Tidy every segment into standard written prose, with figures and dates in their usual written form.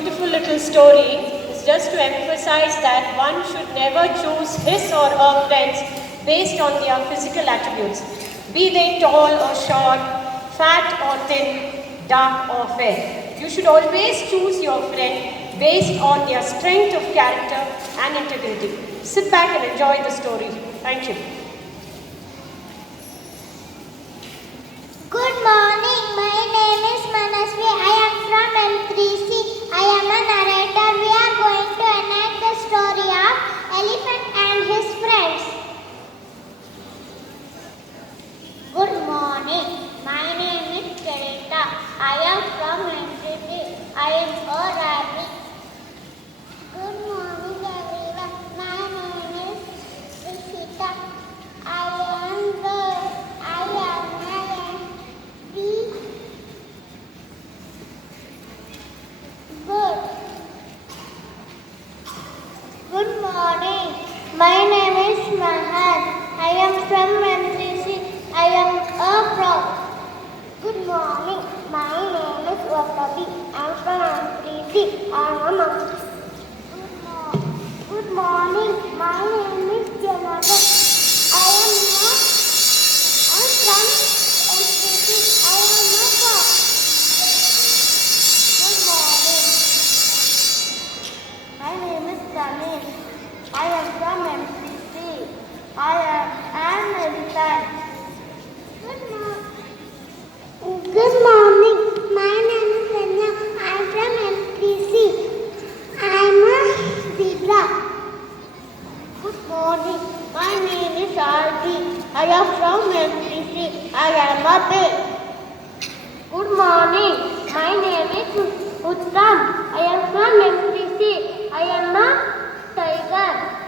beautiful little story is just to emphasize that one should never choose his or her friends based on their physical attributes, be they tall or short, fat or thin, dark or fair. You should always choose your friend based on their strength of character and integrity. Sit back and enjoy the story. Thank you. Good morning. My name is Manasvi. I am from M3C. I am a narrator. We are going to enact the story of Elephant and his friends. Good morning. My name is Kereta. I am from M3C. I am a rabbit. Good morning everyone. My name is Rishita. I am the Good morning. My name is Mahan. I am from M3C. I am a frog. Good morning. My name is Wakabi. I am from M3C. I am a monkey. Good morning. My name is Janata. I am from M3C. I am a frog. Good morning. My name is Tamil. I am from M3C. I am an elephant. Good morning. My name is Rania. I am from M3C. I am a zebra. Good morning. My name is Arti. I am from M3C. I am a bear. Good morning. My name is Uttam. I am from M3C. I am a tiger.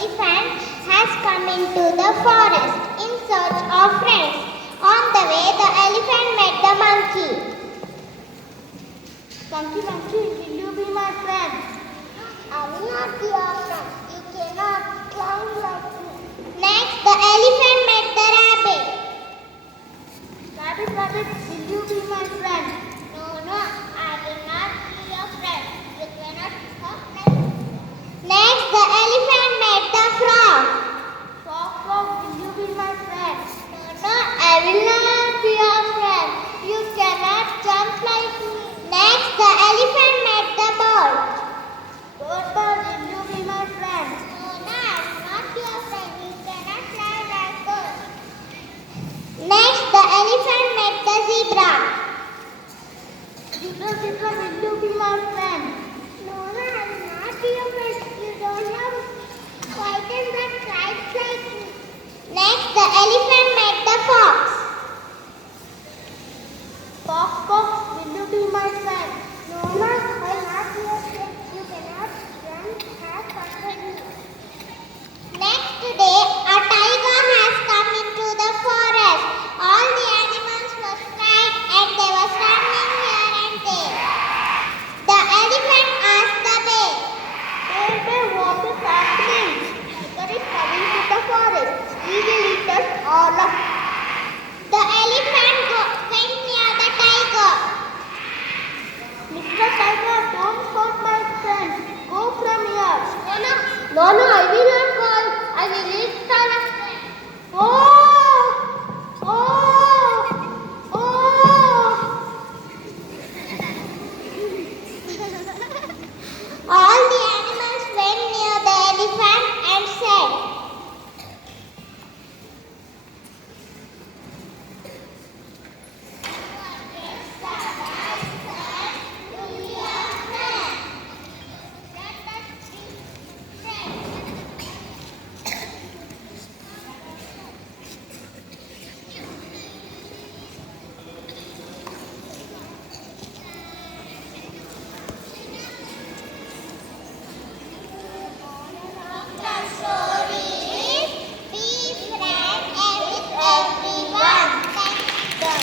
Elephant has come into the forest in search of friends. On the way, the elephant met the monkey. Monkey, will you be my friend? I will not be your friend. You cannot climb like me. Next, the elephant met the rabbit. Rabbit, will you be my friend? No, I will not be your friend. You cannot hop like me. Next, the elephant met the frog. Frog, will you be my friend? No, I will not be your friend. You cannot jump like me. Next, the elephant met the bird. Bird, will you be my friend? No, I will not be your friend. You cannot fly like bird. Next, the elephant met the zebra. Zebra, will you be my friend? No, I will not be your friend. You don't have white and black stripes like me. Next, the elephant